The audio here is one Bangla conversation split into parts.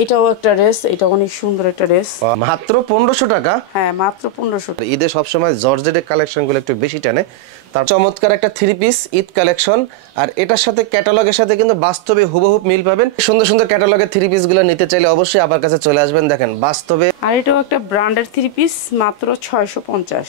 এটাও একটা ড্রেস, এটা অনেক সুন্দর একটা ড্রেস। মাত্র 1500 টাকা। হ্যাঁ, মাত্র 1500 টাকা। ঈদে সবসময় জর্জেটের কালেকশনগুলো একটু বেশি টানে। তার চমৎকার একটা 3 পিস ঈদ কালেকশন, আর এটার সাথে ক্যাটালগের সাথে কিন্তু বাস্তবে হুবহু মিল পাবেন। সুন্দর সুন্দর ক্যাটালগের 3 পিসগুলো নিতে চাইলে অবশ্যই আমার কাছে চলে আসবেন। দেখেন বাস্তবে। আর এটাও একটা ব্র্যান্ডের 3 পিস, মাত্র 650।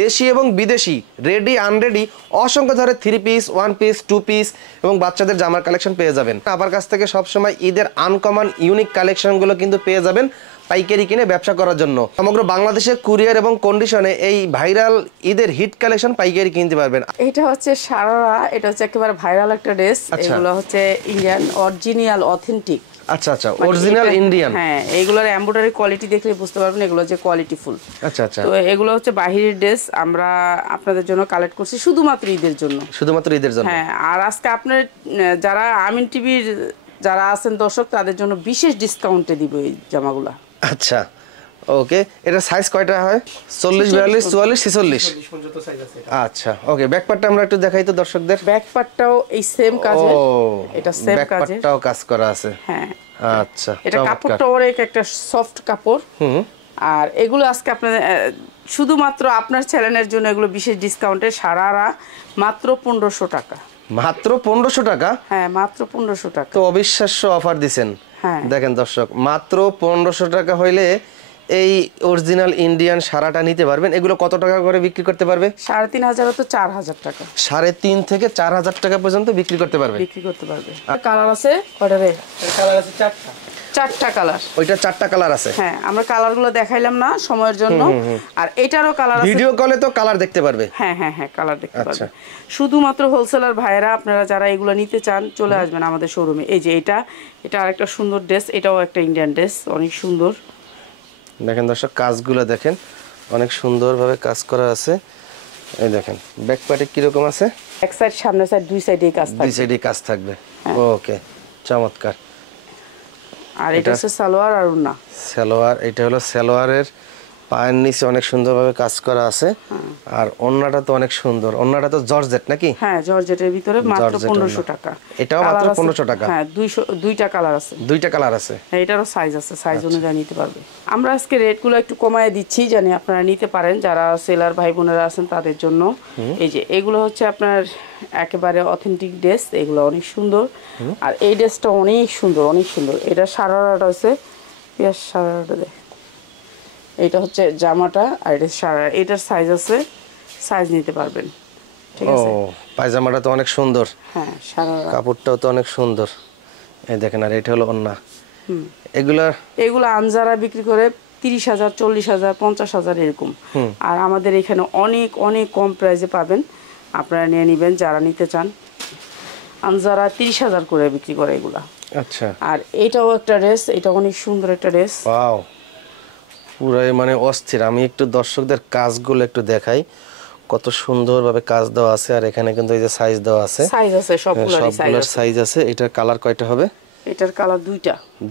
দেশি এবং বিদেশি, রেডি আনরেডি অসংখ্য ধরে 3 পিস, 1 পিস, 2 পিস এবং বাচ্চাদের জামার কালেকশন পেয়ে যাবেন। আমার কাছ থেকে সবসময় ঈদের আনকমন ইউনিক কালেকশনগুলো কিন্তু পেয়ে যাবেন পাইকারি কিনে ব্যবসা করার জন্য। সমগ্র বাংলাদেশে কুরিয়ার এবং কন্ডিশনে এই ভাইরাল ঈদের হিট কালেকশন পাইকারি কিনতে পারবেন। এটা হচ্ছে সারারা, এটা হচ্ছে একেবারে ভাইরাল একটা ড্রেস। এগুলো হচ্ছে ইন্ডিয়ান অরিজিনাল অথেন্টিক। আচ্ছা আচ্ছা, অরিজিনাল ইন্ডিয়ান। হ্যাঁ, এগুলোর এমব্রয়ডারি কোয়ালিটি দেখলে বুঝতে পারবেন এগুলো যে কোয়ালিটি ফুল। আচ্ছা আচ্ছা, তো এগুলো হচ্ছে বাহিরের ড্রেস, আমরা আপনাদের জন্য কালেক্ট করছি শুধুমাত্র ঈদের জন্য। শুধুমাত্র ঈদের জন্য। হ্যাঁ, আর আজকে আপনার যারা আমিন টিভির যারা আছেন দর্শক, তাদের জন্য বিশেষ ডিসকাউন্টে দিব এই জামাগুলা। আচ্ছা ওকে, এটা সাইজ কয়টা হয়? 40, 42, 44, 46 পর্যন্ত সাইজ আছে। আচ্ছা ওকে, ব্যাক পার্টটা আমরা একটু দেখাই তো দর্শকদের। ব্যাক পার্টটাও এই সেম কাজে, এটা সেম ব্যাক কাজে, পার্টটাও কাজ করা আছে। হ্যাঁ আচ্ছা, এটা কাপড়টা অনেক একটা সফট কাপড়। আর এগুলো আজকে আপনাদের শুধুমাত্র আপনার চ্যানেলের জন্য এগুলো বিশেষ ডিসকাউন্টে সারারা মাত্র 1500 টাকা। মাত্র 1500 টাকা? হ্যাঁ, মাত্র 1500 টাকা। তো অবিশ্বাস্য অফার দিবেন। হ্যাঁ, দেখেন দর্শক, মাত্র 1500 টাকা হইলে এই অরিজিনাল ইন্ডিয়ান সারাটা নিতে পারবেন। এগুলো কত টাকা করে বিক্রি করতে পারবে? 3500 তো 4000 টাকা। 3.5 থেকে 4000 টাকা পর্যন্ত বিক্রি করতে পারবে। কালার আছে কয়টারে? কালার আছে 4টা। 4টা কালার। ওইটা 4টা কালার আছে। হ্যাঁ, আমরা কালারগুলো দেখাইলাম না সময়ের জন্য। আর এটারও কালার আছে। ভিডিও কলে তো কালার দেখতে পারবে। হ্যাঁ হ্যাঁ হ্যাঁ, কালার দেখতে পারবে। শুধুমাত্র হোলসেলার ভাইরা আপনারা যারা এগুলো নিতে চান চলে আসবেন আমাদের শোরুমে। এই যে এটা আরেকটা সুন্দর ড্রেস, এটাও একটা ইন্ডিয়ান ড্রেস, অনেক সুন্দর। দেখেন দর্শক, কাজগুলো দেখেন, অনেক সুন্দরভাবে কাজ করা আছে। এই দেখেন ব্যাক পার্টে কিরকম আছে। এক সাইড, সামনে সাইড, দুই সাইডেই কাজ থাকবে। দুই সাইডেই কাজ থাকবে। ওকে, চমৎকার। আর এটা হচ্ছে সালোয়ার আর ওড়না। সালোয়ার, এটা হলো সালোয়ারের পায়ের নিচে অনেক সুন্দরভাবে কাজ করা আছে। আর ওড়নাটা তো অনেক সুন্দর। ওড়নাটা তো জর্জেট নাকি? হ্যাঁ, জর্জেটের ভিতরে মাত্র 1500 টাকা। এটাও মাত্র 1500 টাকা। হ্যাঁ, দুইটা কালার আছে। দুইটা কালার আছে। হ্যাঁ, এটারও সাইজ আছে, সাইজ অনুযায়ী নিতে পারবে। আমরা আজকে রেটগুলো একটু কমায় দিচ্ছি জানি আপনারা নিতে পারেন, যারা সেলার ভাই বোনেরা আছেন তাদের জন্য। এই যে এগুলো হচ্ছে আপনার একেবারে অথেন্টিক ড্রেস, এগুলো অনেক সুন্দর। আর এই ড্রেসটা অনেক সুন্দর, অনেক সুন্দর। এটা সারারাটা আছে, পেঁয়াজ সারারাটা দেখ। এটা হচ্ছে জামাটা, আর এটা সারা, এটার সাইজ আছে, সাইজ নিতে পারবেন। ঠিক আছে। পায়জামাটা তো অনেক সুন্দর। হ্যাঁ, সারারা কাপড়টাও তো অনেক সুন্দর। এই দেখেন, আর এটা হলো ওড়না। এগুলো আনজারা বিক্রি করে 30,000, 40,000, 50,000 এরকম। আর আমাদের এখানে অনেক অনেক কম প্রাইসে পাবেন, আপনারা নিয়ে নেবেন যারা নিতে চান। আনজারা 30,000 করে বিক্রি করে এগুলা। আচ্ছা। আর এটাও একটা ড্রেস, এটা অনেক সুন্দর একটা ড্রেস। ওয়াও, পুরাই মানে অস্থির। আমি একটু দর্শকদের কাজগুলো একটু দেখাই, কত সুন্দরভাবে কাজ দেওয়া আছে। আর এখানে কিন্তু এই যে সাইজ দেওয়া আছে, সাইজ আছে, সবগুলোর সাইজ আছে। এটার কালার কয়টা হবে? এটার কালার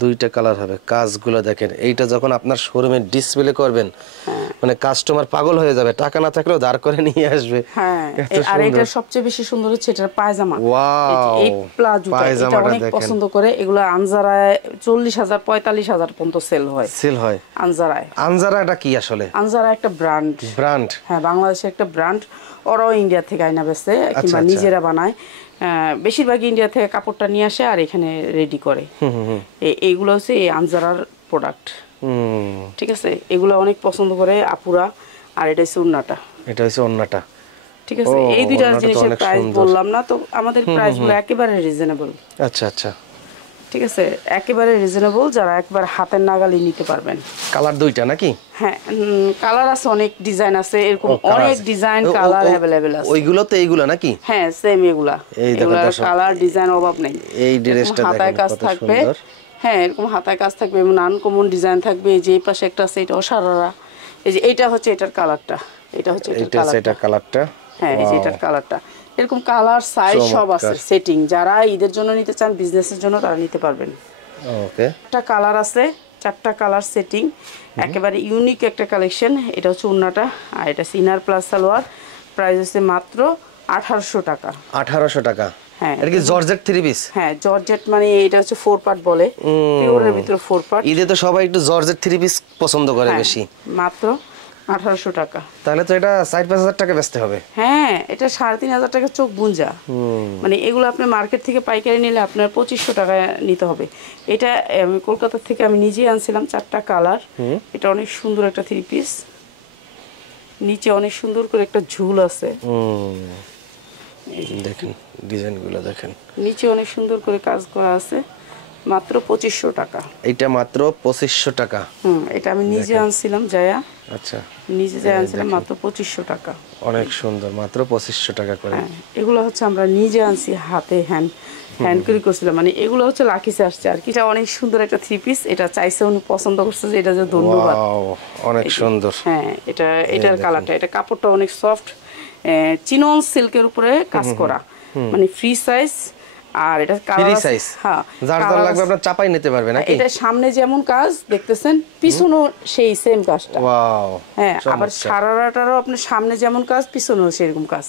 দুইটা কালার হবে। কাজগুলো দেখেন, এইটা যখন আপনার শোরুমে ডিসপ্লে করবেন, মানে কাস্টমার পাগল হয়ে যাবে, টাকা না থাকলেও দাঁড় করে নিয়ে আসবে। হ্যাঁ, আর এটা সবচেয়ে বেশি সুন্দর হচ্ছে এটার পায়জামা। ওয়াও, এই প্লাজোটা এটা অনেক পছন্দ করে। এগুলো আনজারায় 40,000, 45,000 পর্যন্ত সেল হয় আনজারায়। আনজারাটা কি আসলে? আনজারা একটা ব্র্যান্ড। হ্যাঁ, বাংলাদেশের একটা ব্র্যান্ড। ওরাও ইন্ডিয়া থেকে আইনা বেচে কিংবা নিজেরা বানায়। বেশিরভাগ ইন্ডিয়া থেকে কাপড়টা নিয়ে আসে আর এখানে রেডি করে। এইগুলো হচ্ছে এই আনজারার প্রোডাক্ট। ঠিক আছে, এগুলো অনেক পছন্দ করে আপুরা। আর এটা হচ্ছে ওড়নাটা। ঠিক আছে, এই দুইটা জিনিসের প্রাইস বললাম না তো, আমাদের প্রাইসগুলো একেবারে রিজনেবল। আচ্ছা আচ্ছা, ঠিক আছে, একেবারে রিজনেবল, যারা একবার হাতের নাগালে নিতে পারবেন। কালার দুইটা নাকি? হ্যাঁ, কালার আছে, অনেক ডিজাইন আছে, এরকম অনেক ডিজাইন কালার अवेलेबल আছে। ওইগুলো তো এইগুলা নাকি? হ্যাঁ, সেম এগুলা কালার ডিজাইন অভাব নেই। এই ড্রেসটা হাতায় কাজ থাকবে। হ্যাঁ, এরকম হাতায় কাজ থাকবে, এমন আনকমন ডিজাইন থাকবে। এই যে এই পাশে একটা আছে, এটা সারারা। এই যে এইটা হচ্ছে এটার কালারটা, এটা হচ্ছে এটার কালারটা। হ্যাঁ, এই যে এটার কালারটা। এরকম কালার সাইজ সব আছে, সেটিং। যারা ঈদের জন্য নিতে চান, বিজনেসের জন্য, তারা নিতে পারবেন। ওকে, একটা কালার আছে, 4টা কালার সেটিং, একেবারে ইউনিক একটা কালেকশন। এটা হচ্ছে ওড়নাটা, আর এটা ইনার প্লাস সালোয়ার। প্রাইস হচ্ছে মাত্র 1800 টাকা। 1800 টাকা? হ্যাঁ এটা কি জর্জেট থ্রি পিস? হ্যাঁ জর্জেট মানে এটা হচ্ছে 4 পার্ট বলে, পিওরের ভিতরে 4 পার্ট। ঈদে তো সবাই একটু জর্জেট থ্রি পিস পছন্দ করে বেশি। মাত্র 1800 টাকা। তাহলে তো এটা 4-5 হাজার টাকা বেচতে হবে। হ্যাঁ এটা 3500 টাকা চোখ বুঞ্জা। মানে এগুলো আপনি মার্কেট থেকে পাইকারি নিলে আপনার 2500 টাকা নিতে হবে। এটা আমি কলকাতা থেকে আমি নিজেই আনছিলাম, 4টা কালার। এটা অনেক সুন্দর একটা থ্রি পিস, নিচে অনেক সুন্দর করে একটা ঝুল আছে, দেখেন ডিজাইনগুলো দেখেন, নিচে অনেক সুন্দর করে কাজ করা আছে। মাত্র 2500 টাকা। এটা মাত্র 2500 টাকা। এটা আমি নিজে আনছিলাম যায়া। আচ্ছা, নিজে যাই আনছিলাম মাত্র 2500 টাকা। অনেক সুন্দর, মাত্র 2500 টাকা করে। এগুলো হচ্ছে আমরা নিজে আনছি, হাতে হ্যান্ড করে করছিলাম। মানে এগুলো হচ্ছে লাকিসে আসছে আর কি। এটা অনেক সুন্দর একটা থ্রি পিস, এটা চাইছে উনি পছন্দ করছে যে এটা যে ধন্যবাদ। অনেক সুন্দর। হ্যাঁ এটার কালারটা, এটা কাপড়টা অনেক সফট, চিনন সিল্কের উপরে কাজ করা, মানে ফ্রি সাইজ। আর এটা কালার সাইজ, হ্যাঁ যার যার লাগবে আপনারা চাপাই নিতে পারবেন নাকি? এটা সামনে যেমন কাজ দেখতেছেন, পিছনেও সেই সেম কাজটা। ওয়াও। হ্যাঁ আবার সারারাটারও আপনার সামনে যেমন কাজ, পিছনেও সেরকম কাজ।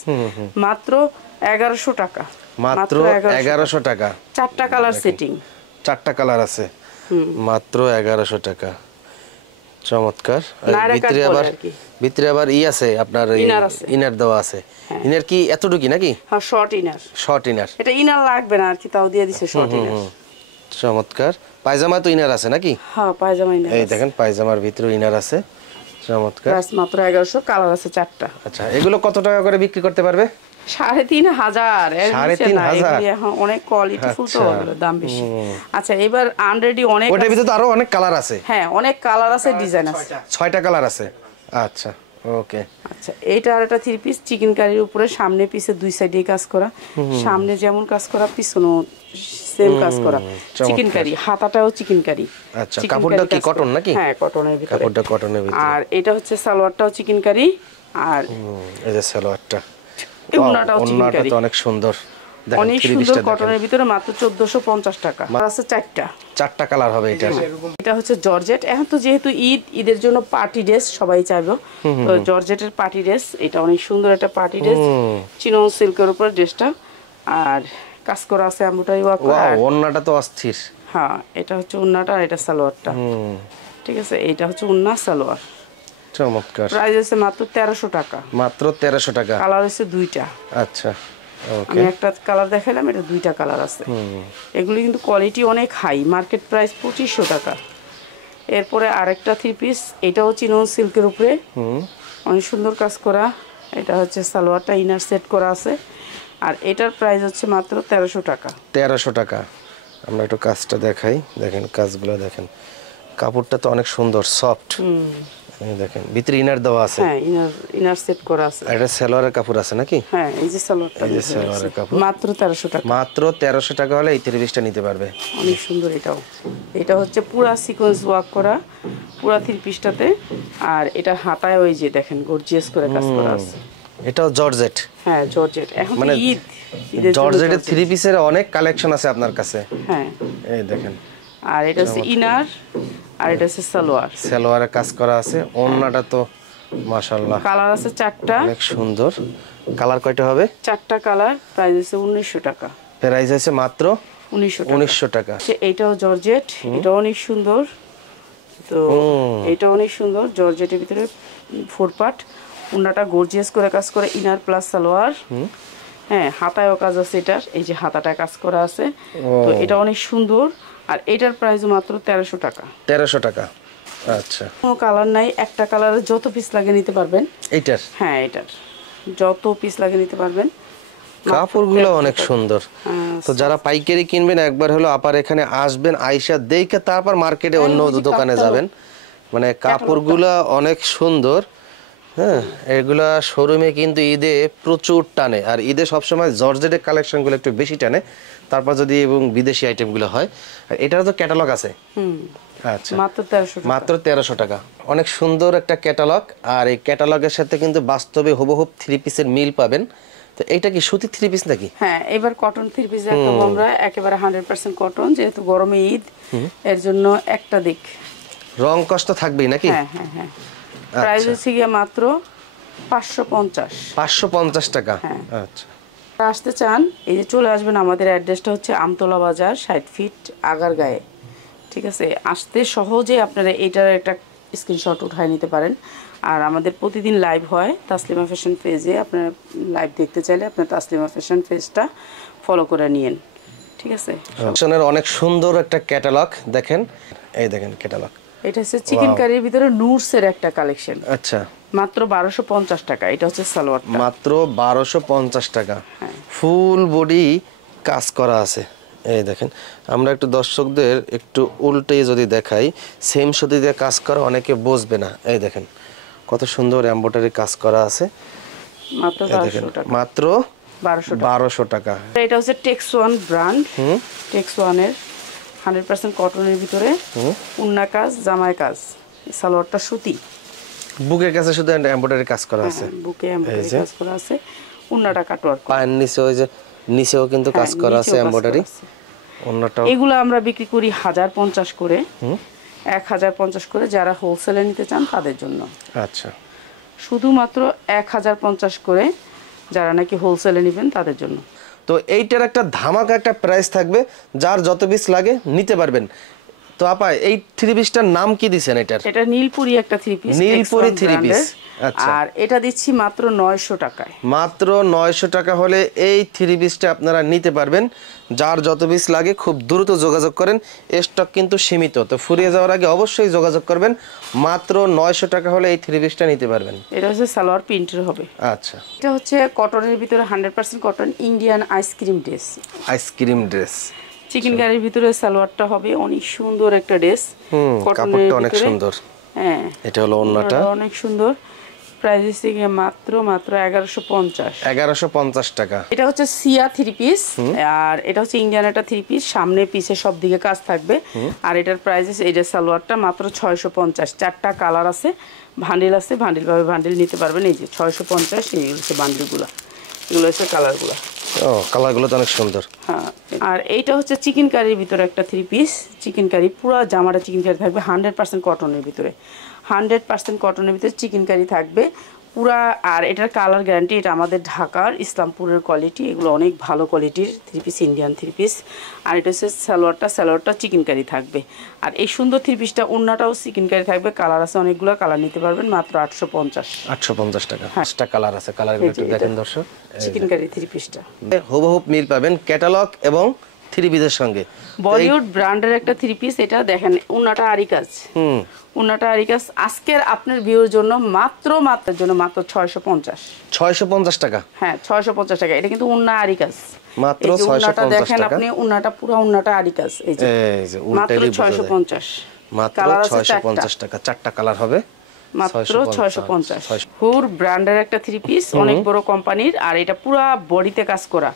মাত্র 1100 টাকা। মাত্র 1100 টাকা। 4টা কালার সেটিং, 4টা কালার আছে, মাত্র 1100 টাকা। চমৎকার। ভিতরে আবার আছে আপনার ইনার দেওয়া আছে। ইনার কি এতটুকু নাকি? হ্যাঁ শর্ট ইনার। শর্ট ইনার, এটা ইনার লাগবে না আর কি, তাও দিয়ে দিছে শর্ট ইনার। চমৎকার। পায়জামা তো ইনার আছে নাকি? হ্যাঁ পায়জামা ইনার। এই দেখেন পায়জামার ভিতরে ইনার আছে। চমৎকার। মাত্র 1100, কালার আছে 4টা। আচ্ছা, এগুলো কত টাকা করে বিক্রি করতে পারবে? 3500। 3500 অনেক কোয়ালিটিফুল তো, দাম বেশি। আচ্ছা এবার আনরেডি অনেক, ওটার ভিতরে তো আরো অনেক কালার আছে। হ্যাঁ অনেক কালার আছে, ডিজাইন আছে। 6টা কালার আছে। আচ্ছা ওকে। আচ্ছা এটা আর একটা থ্রি পিস, চিকেন কারির উপরে সামনে পিছে দুই সাইডে কাজ করা, সামনে যেমন কাজ করা পিছনেও সেম কাজ করা। চিকেন কারি, হাতাটাও চিকেন কারি। আচ্ছা, কাপড়টা কি কটন নাকি? হ্যাঁ কটনের ভিতরে। কাপড়টা কটনের ভিতরে। আর এটা হচ্ছে সালোয়ারটাও চিকেন কারি, আর এই যে সালোয়ারটা, ওন্নাটাও চিকেন কারি। ওন্নাটা তো অনেক সুন্দর, অনেক সুন্দর কটনের ভিতরে, মাত্র 1450 টাকা। আছে 4টা কালার হবে এটা। এটা হচ্ছে জর্জেট। এখন তো যেহেতু ঈদের জন্য পার্টি ড্রেস সবাই চাইবে, তো জর্জেটের পার্টি ড্রেস, এটা অনেক সুন্দর একটা পার্টি ড্রেস, চিনন সিল্কের উপর ড্রেসটা, আর কাজ করা আছে এমব্রয়ডারি ওয়ার্ক। ওয়াও, ওন্নাটা তো অস্থির। হ্যাঁ এটা হচ্ছে ওন্নাটা, আর এটা সালোয়ারটা। ঠিক আছে, এটা হচ্ছে ওন্না সালোয়ার। চমৎকার। প্রাইস আছে মাত্র 1300 টাকা। মাত্র 1300 টাকা। কালার হচ্ছে 2টা। আচ্ছা ওকে। আমি একটা কালার দেখাইলাম, এটা 2টা কালার আছে। এগুলি কিন্তু কোয়ালিটি অনেক হাই, মার্কেট প্রাইস 2500 টাকা। এরপরে আরেকটা থ্রি পিস, এটাও চিনন সিল্কের উপরে, অনেক সুন্দর কাজ করা। এটা হচ্ছে সালোয়ারটা ইনার সেট করা আছে, আর এটার প্রাইস হচ্ছে মাত্র 1300 টাকা। 1300 টাকা। আমরা একটু কাজটা দেখাই, দেখেন কাজগুলো দেখেন, কাপড়টা তো অনেক সুন্দর, সফট। এই দেখেন ভিতরে ইনার দেওয়া আছে। হ্যাঁ ইনার সেট করা আছে। এটা সালোয়ারের কাপড় আছে নাকি? হ্যাঁ এই যে সালোয়ারটা, এই যে সালোয়ারের কাপড়। মাত্র 1300 টাকা। মাত্র 1300 টাকা হলে এই 30টা নিতে পারবে। অনেক সুন্দর এটাও। এটা হচ্ছে পুরা সিকোয়েন্স ওয়ার্ক করা, পুরা থ্রি পিসটাতে। আর এটা হাতায় ওই যে দেখেন গর্জিয়াস করে কাজ করা আছে। এটাও জর্জেট। হ্যাঁ জর্জেট। এখন মানে ঈদের জর্জেটের থ্রি পিসের অনেক কালেকশন আছে আপনার কাছে। হ্যাঁ এই দেখেন। আর এটা হচ্ছে ইনার, আর এটা হচ্ছে সালোয়ার। সালোয়ারে কাজ করা আছে। ওন্নাটা তো মাশাআল্লাহ। কালার আছে 4টা। অনেক সুন্দর। কালার কয়টা হবে? 4টা কালার। প্রাইস আছে 1900 টাকা। প্রাইস আছে মাত্র 1900 টাকা। এইটাও জর্জেট, এটা অনেক সুন্দর। তো এটা অনেক সুন্দর, জর্জেটের ভিতরে 4 পার্ট, ওন্নাটা গর্জিয়াস করে কাজ করে, ইনার প্লাস সালোয়ার। হ্যাঁ হাতায়ও কাজ আছে এটার, এই যে হাতাটা কাজ করা আছে। তো এটা অনেক সুন্দর, আর এটার প্রাইস মাত্র 1300 টাকা। 1300 টাকা। আচ্ছা, কোনো কালার নাই, একটা কালারের যত পিস লাগে নিতে পারবেন। এইটার? হ্যাঁ এটার যত পিস লাগে নিতে পারবেন। কাপড়গুলো অনেক সুন্দর। তো যারা পাইকারি কিনবেন একবার হলো আপার এখানে আসবেন, আইসা দেখে তারপর মার্কেটে অন্য দোকানে যাবেন। মানে কাপড়গুলো অনেক সুন্দর। হ্যাঁ এগুলা শোরুমে কিন্তু ঈদে প্রচুর টানে, আর ঈদে সবসময় জর্জেটের কালেকশনগুলো একটু বেশি টানে। তারপর যদি এবং বিদেশি আইটেমগুলো হয়, আর এটারও তো ক্যাটালগ আছে। আচ্ছা, মাত্র 1300 টাকা। অনেক সুন্দর একটা ক্যাটালগ, আর এই ক্যাটালগের সাথে কিন্তু বাস্তবে হুবহু থ্রি পিসের মিল পাবেন। তো এটা কি সুতি থ্রি পিস নাকি? হ্যাঁ এবার কটন থ্রি পিস দেখাবো আমরা, একেবারে 100% কটন, যেহেতু গরমে ঈদ, এর জন্য একটা দিক রং কষ্ট থাকবেই নাকি? হ্যাঁ হ্যাঁ হ্যাঁ। প্রাইস হচ্ছে গিয়ে মাত্র 550 টাকা। আচ্ছা, আসতে চান এই যে চলে আসবেন, আমাদের অ্যাড্রেসটা হচ্ছে আমতলা বাজার 60 ফিট আগারগাঁয়ে। ঠিক আছে, আসতে সহজে আপনারা এটার একটা স্ক্রিনশট উঠায় নিতে পারেন। আর আমাদের প্রতিদিন লাইভ হয় তাসলিমা ফ্যাশন পেজে, আপনারা লাইভ দেখতে চাইলে আপনার তাসলিমা ফ্যাশন পেজটা ফলো করে নিয়েন। ঠিক আছে, ফ্যাশনের অনেক সুন্দর একটা ক্যাটালগ দেখেন, এই দেখেন ক্যাটালগ। এটা হচ্ছে চিকেন কারির ভিতরে নুডসের একটা কালেকশন, আচ্ছা মাত্র 1250 টাকা। এটা হচ্ছে সালোয়ার, মাত্র 1250 টাকা। ফুল বডি কাজ করা আছে, এই দেখেন। আমরা একটু দর্শকদের একটু উল্টে যদি দেখাই, সেম সুতি দিয়ে কাজ করা অনেকে বুঝবে না। এই দেখেন কত সুন্দর এমব্রয়ডারি কাজ করা আছে, মাত্র 1200 টাকা। মাত্র 1200 টাকা। এটা হচ্ছে টেক্স ওয়ান ব্র্যান্ড, টেক্স ওয়ানের 100% কটনের ভিতরে উন্না কাজ, জামাই কাজ। সালোয়ারটা সুতি, বুকের কাছে শুধু এমব্রয়ডারি কাজ করা আছে, বুকে এমব্রয়ডারি কাজ করা আছে, উন্নাটা কাটওয়ার্ক, পায়ের নিচে ওই যে নিচেও কিন্তু কাজ করা আছে এমব্রয়ডারি। উন্নাটাও এগুলো আমরা বিক্রি করি 1050 করে, 1050 করে। যারা হোলসেলে নিতে চান তাদের জন্য। আচ্ছা, শুধুমাত্র 1050 করে, যারা নাকি হোলসেলে নেবেন তাদের জন্য। তো এইটার একটা ধামাকা একটা প্রাইস থাকবে, যার যত পিস লাগে নিতে পারবেন। তো আপা এই থ্রি পিসটার নাম কি দিবেন? এটা নীলপুরি একটা থ্রি পিস, নীলপুরি থ্রি পিস। আচ্ছা, আর এটা দিচ্ছি মাত্র 900 টাকায়। মাত্র 900 টাকা হলে এই থ্রি পিসটা আপনারা নিতে পারবেন। যার যত পিস লাগে খুব দ্রুত যোগাযোগ করেন, স্টক কিন্তু সীমিত, তো ফুরিয়ে যাওয়ার আগে অবশ্যই যোগাযোগ করবেন। মাত্র 900 টাকা হলে এই থ্রি পিসটা নিতে পারবেন। এটা হচ্ছে সালোয়ার প্রিন্টের হবে। আচ্ছা, এটা হচ্ছে কটনের ভিতরে 100% cotton, Indian ice cream dress. Ice cream dress, chicken কারির ভিতরে সালোয়ারটা হবে অনেক সুন্দর একটা ড্রেস, কাপড়টা অনেক সুন্দর। হ্যাঁ, এটা হলো ওন্নাটা, অনেক সুন্দর। প্রাইস হচ্ছে মাত্র 1150। 1150 টাকা। এটা হচ্ছে সিয়া থ্রি পিস, আর এটা হচ্ছে ইন্ডিয়ান একটা থ্রি পিস, সামনে পিছে সব দিকে কাজ থাকবে। আর এটার প্রাইস, এটা সালোয়ারটা মাত্র 650। 4টা কালার আছে, ভান্ডিল আছে, ভান্ডিল ভাবে ভান্ডিল নিতে পারবেন। এই যে 650, এই হচ্ছে বান্ডিলগুলো, এগুলো হচ্ছে কালারগুলো। ও, কালারগুলো তো অনেক সুন্দর। হ্যাঁ, আর এইটা হচ্ছে চিকেন কারির ভিতরে একটা থ্রি পিস। চিকেন কারি, পুরো জামাটা চিকেন কারি থাকবে, 100% কটনের ভিতরে, 100% কটনের ভিতরে চিকেন কারি থাকবে পুরা। আর এটার কালার গ্যারান্টি, এটা আমাদের ঢাকার ইসলামপুরের কোয়ালিটি, এগুলো অনেক ভালো কোয়ালিটির three piece, Indian three piece. আর এটা হচ্ছে সালোয়ারটা চিকেন কারি থাকবে। আর এই সুন্দর থ্রি পিসটা ওন্নাটাও চিকেন কারি থাকবে, কালার আছে অনেকগুলো, কালার নিতে পারবেন মাত্র 850। 850 টাকা। 5টা কালার আছে, কালারগুলো একটু দেখেন দর্শক। চিকেন কারি থ্রি পিসটা হুবহুব মিল পাবেন ক্যাটালগ এবং থ্রি পিসের সঙ্গে। বলিউড ব্র্যান্ডের একটা থ্রি পিস। এটা দেখেন উন্নাটা আরি কাজ, উন্নাটা আরি কাজ। আজকের আপনার ভিউর জন্য মাত্র 650 টাকা। হ্যাঁ, 650 টাকা। এটা কিন্তু উন্না আরি কাজ, মাত্র এই যে উন্নাটা 650 দেখেন টাকা। আপনি, উন্নাটা পুরো উন্নাটা আরি কাজ। এই যে মাত্র 650, মাত্র 650 টাকা। 4টা কালার হবে, মাত্র 650। হুর ব্র্যান্ডের একটা থ্রি পিস, অনেক বড় কোম্পানির, আর এটা পুরো বডিতে কাজ করা।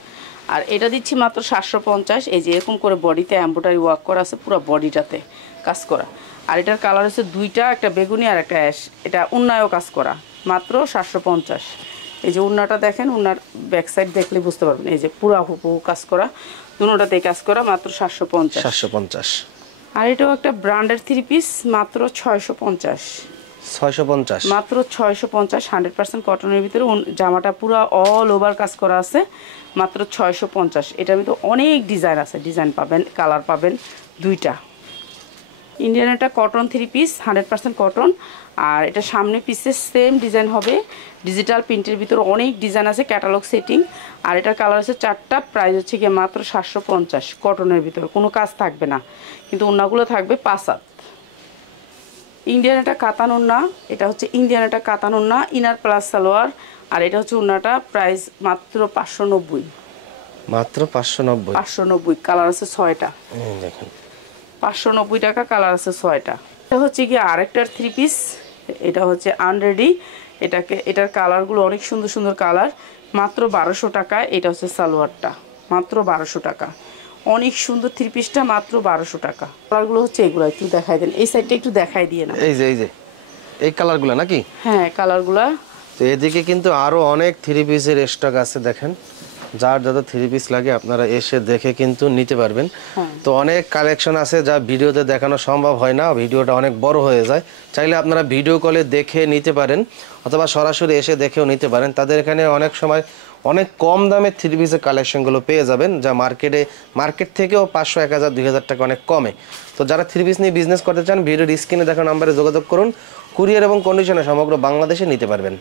আর এটা দিচ্ছি মাত্র 750। এই যে এরকম করে বডিতে এমব্রয়ডারি ওয়ার্ক করা আছে, পুরো বডিটাতে কাজ করা। আর এটার কালার হচ্ছে দুইটা, একটা বেগুনি আর একটা অ্যাশ। এটা উন্নায়ও কাজ করা, মাত্র 750। এই যে উন্নাটা দেখেন, উন্নার ব্যাক সাইড দেখলে বুঝতে পারবেন, এই যে পুরা হুবহু কাজ করা, দুটোটাতেই কাজ করা, মাত্র 750। আর এটাও একটা ব্র্যান্ডের থ্রি পিস, মাত্র 650। মাত্র 650, 100% কটনের ভিতরে। জামাটা পুরো অল ওভার কাজ করা আছে, মাত্র 650। এটার ভিতরে অনেক ডিজাইন আছে, ডিজাইন পাবেন, কালার পাবেন দুইটা। ইন্ডিয়ান একটা কটন থ্রি পিস, 100% কটন। আর এটা সামনে পিসে সেম ডিজাইন হবে, ডিজিটাল প্রিন্টের ভিতরে অনেক ডিজাইন আছে, ক্যাটালগ সেটিং। আর এটার কালার হচ্ছে 4টা, প্রাইস হচ্ছে গিয়ে মাত্র 750। কটনের ভিতরে কোনো কাজ থাকবে না, কিন্তু ওন্নাগুলো থাকবে 5 হাত। ইন্ডিয়ান একটা কাতান ওন্না, এটা হচ্ছে ইন্ডিয়ান একটা কাতান ওন্না, ইনার প্লাস সালোয়ার। আর এটা হচ্ছে ওন্নাটা, প্রাইস মাত্র 590। মাত্র 590, কালার আছে 6টা। দেখেন 590 টাকা, কালার আছে 6টা। এটা হচ্ছে কি আরেকটার থ্রি পিস, এটা হচ্ছে আনরেডি। এটার কালারগুলো অনেক সুন্দর সুন্দর কালার, মাত্র 1200 টাকা। এটা হচ্ছে সালোয়ারটা, মাত্র 1200 টাকা। অনেক সুন্দর থ্রি পিসটা, মাত্র 1200 টাকা। কালারগুলো হচ্ছে এগুলো, একটু দেখাই দেন, এই সাইডটা একটু দেখাই দিয়ে না। এই যে এই কালারগুলো নাকি? হ্যাঁ, কালারগুলা। তো এদিকে কিন্তু আরো অনেক থ্রি পিসের স্টক আছে, দেখেন। যার যত থ্রি পিস লাগে আপনারা এসে দেখে কিন্তু নিতে পারবেন। তো অনেক কালেকশন আছে যা ভিডিওতে দেখানো সম্ভব হয় না, ভিডিওটা অনেক বড় হয়ে যায়। চাইলে আপনারা ভিডিও কলে দেখে নিতে পারেন, অথবা সরাসরি এসে দেখেও নিতে পারেন। তাদের এখানে অনেক সময় অনেক কম দামে থ্রি পিসের কালেকশনগুলো পেয়ে যাবেন, যা মার্কেট থেকেও 500, 1000, 2000 টাকা অনেক কমে। তো যারা থ্রি পিস নিয়ে বিজনেস করতে চান ভিডিওর স্ক্রিনে দেখা নাম্বারে যোগাযোগ করুন। কুরিয়ার এবং কন্ডিশনে সমগ্র বাংলাদেশে নিতে পারবেন।